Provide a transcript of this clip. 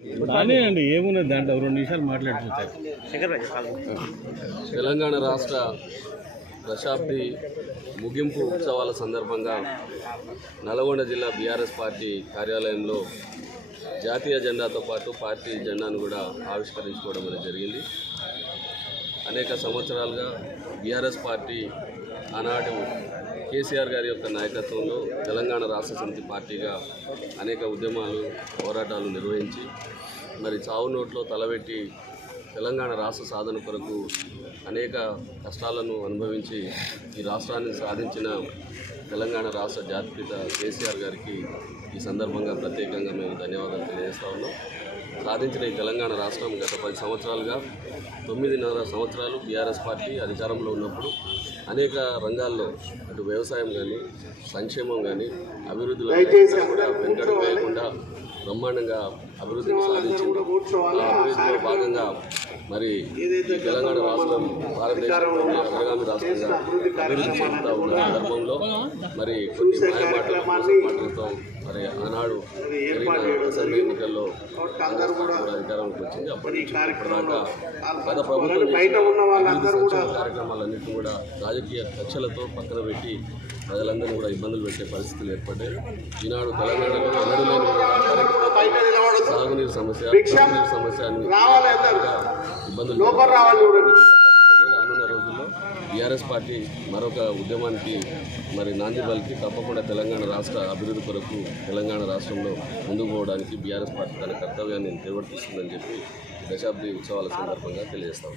అండి ఏమున్నది దాంట్లో 2 నిమిషాలు మాట్లాడిపోతారు. తెలంగాణ రాష్ట్ర దశాబ్ది ముగింపు ఉత్సవాల సందర్భంగా నల్గొండ జిల్లా బీఆర్ఎస్ పార్టీ కార్యాలయంలో జాతీయ జెండాతో పాటు పార్టీ జెండాను కూడా ఆవిష్కరించుకోవడం అనేది జరిగింది. అనేక సంవత్సరాలుగా బీఆర్ఎస్ పార్టీ ఆనాడు కేసీఆర్ గారి యొక్క నాయకత్వంలో తెలంగాణ రాష్ట్ర సమితి పార్టీగా అనేక ఉద్యమాలు పోరాటాలు నిర్వహించి మరి చావు నోట్లో తలబెట్టి తెలంగాణ రాష్ట్ర సాధన కొరకు అనేక కష్టాలను అనుభవించి ఈ రాష్ట్రాన్ని సాధించిన తెలంగాణ రాష్ట్ర జాతిపిత కేసీఆర్ గారికి ఈ సందర్భంగా ప్రత్యేకంగా మేము ధన్యవాదాలు తెలియజేస్తా ఉన్నాం. సాధించిన ఈ తెలంగాణ రాష్ట్రం గత 10 సంవత్సరాలుగా 9.5 సంవత్సరాలు బీఆర్ఎస్ పార్టీ అధికారంలో ఉన్నప్పుడు అనేక రంగాల్లో అటు వ్యవసాయం కానీ సంక్షేమం కానీ అభివృద్ధిలో కూడా వెనుకడుగు వేయకుండా బ్రహ్మాండంగా అభివృద్ధిని సాధించింది. ఆ అభివృద్ధిలో భాగంగా మరి తెలంగాణ రాష్ట్రం భారతదేశంలోని అగ్రగామి రాష్ట్రంగా అభివృద్ధి చెందుతూ ఉన్న సందర్భంలో మరి కొన్ని మాటలతో మరి ఆనాడు జరిగిన అసెంబ్లీ ఎన్నికల్లో కాంగ్రెస్ పార్టీ కూడా అధికారంలోకి వచ్చింది. అప్పటి ఇప్పటిదాకా గత ప్రభుత్వం కార్యక్రమాలన్నింటినీ కూడా రాజకీయ కక్షలతో పక్కన పెట్టి ప్రజలందరినీ కూడా ఇబ్బందులు పెట్టే పరిస్థితులు ఏర్పడ్డాయి. ఈనాడు తెలంగాణలో ఎన్నడూ లేని సాగునీరు సమస్య ఇబ్బందులు రానున్న రోజుల్లో బీఆర్ఎస్ పార్టీ మరొక ఉద్యమానికి మరి నాంది పలికి తప్పకుండా తెలంగాణ రాష్ట్ర అభివృద్ధి కొరకు తెలంగాణ రాష్ట్రంలో ముందుకు పోవడానికి బీఆర్ఎస్ పార్టీ తన కర్తవ్యాన్ని నిర్వర్తిస్తుందని చెప్పి దశాబ్ది ఉత్సవాల సందర్భంగా తెలియజేస్తాం.